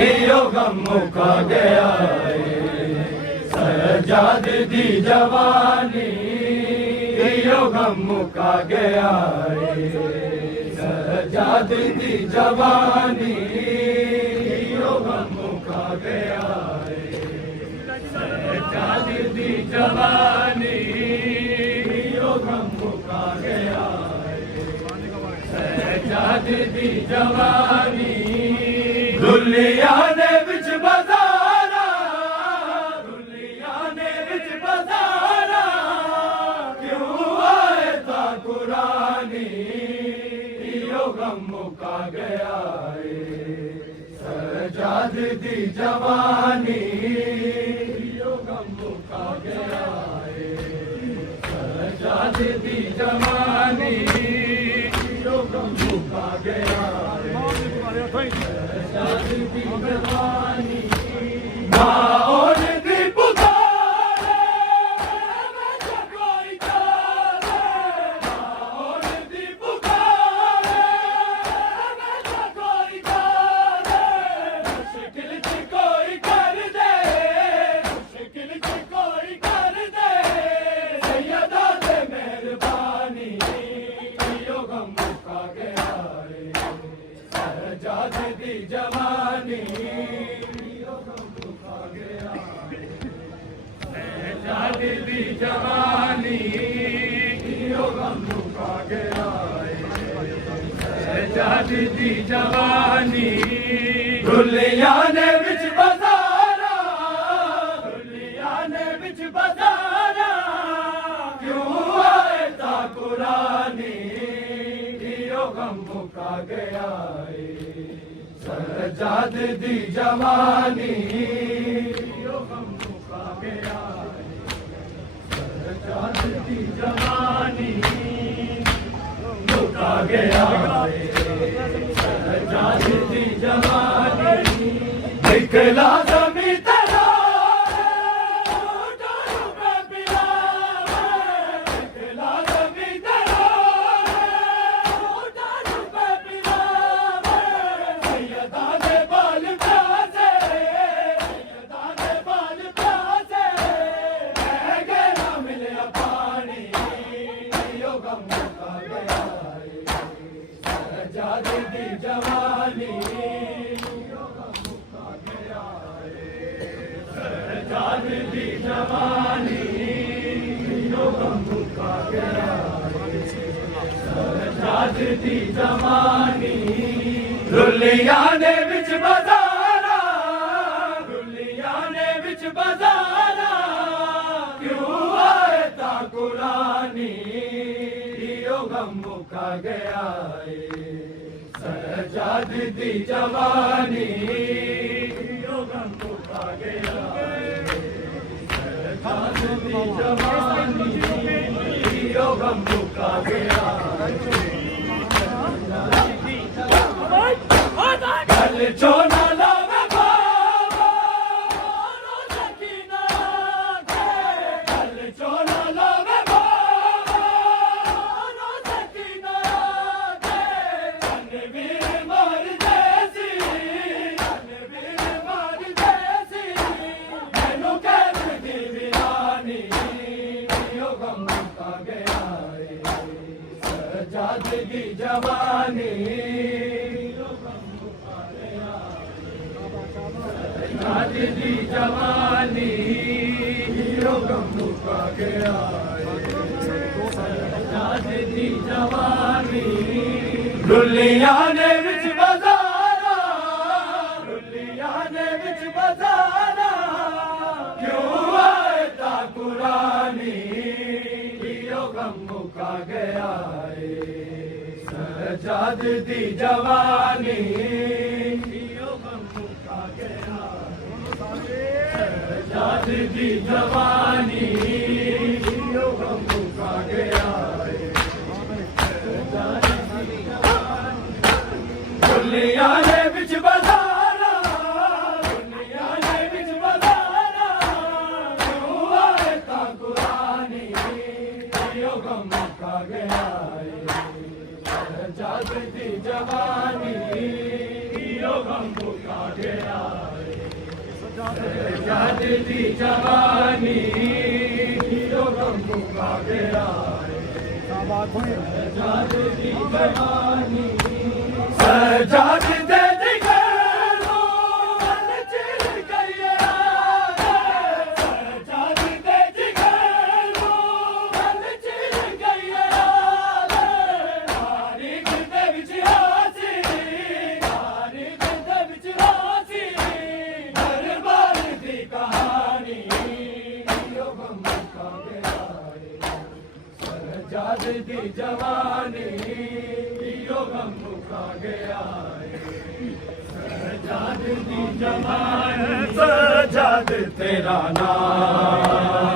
यो गम मुका गया सजाद दी जवानी यो गम मुका गया सजाद दी जवानी यो गम मुका गया सजाद दी जवानी यो गम मुका गया सजाद दी जवानी दुलिया ने विच बाजारा दुलिया ने विच बाजारा क्यों आए ता कुरानी यो गम मुका गया सजाद दी जवानी यो गम मुका गया सजाद दी जवानी यो गम मुका गया सजाद दी जवानी माओन दी पुकारे मैं कोई करे माओन दी पुकारे मैं कोई करे मुश्किल च कोई कर दे मुश्किल च कोई कर दे सैयदा दे मेहरबानी यो गम मुका गया सजाद दी जवानी यो गम मुका गया सजाद दी जवानी यो गम मुका गया सजाद दी जवानी दुलिया ने विच बाजारा दुलिया ने विच बाजारा क्यों आए ता कुरानी यो गम मुका गया सजाद दी जवानी यो गम मुका गया सजाद दी जवानी मुका गया सजाद दी जवानी निकला जमी तेरा निकला जमी तेरा सजाद दी जवानी यो गम मुका गया सजाद दी जवानी यो गम मुका गया सजाद दी जवानी दुलिया ने विच बाजारा दुलिया ने विच बाजारा क्यों आए ता कुरानी यो गम मुका गया सजाद दी जवानी यो गम मुका गया सजाद दी जवानी यो गम मुका गया कल चोना लावे बाबा रो सकीना कल चोना लावे बाबा रो सकीना रणवीर मार जैसी रणवीर मार जैसी मैनू कैद दी वीरानी यो गम मुका गया सजाद दी जवानी यो गम मुका गया सजाद दी जवानी यो गम मुका गया सजाद दी जवानी दुलिया ने विच बाजारा दुलिया ने विच बाजारा क्यों आए ता कुरानी यो गम मुका गया सजाद दी जवानी यो गम मुका गया सजाद दी जवानी यो गम मुका गया दुलिया ने विच बाजारा दुलिया ने विच बाजारा क्यों आए ता कुरानी यो गम मुका गया सजाद दी जवानी यो गम मुका गया। जद दी जवानी हीरो गम का गया जद दी जवानी सजाद दे दिखरो मन चिर गया सजाद दे दिखरो मन चिर गया तारीख दे विच हासी तारीख दे विच हासी दरबार दी कहानी हीरो गम का गया सजाद दी जवानी हीरो गम का गया सजाद दी जवानी सजाद तेरा नाम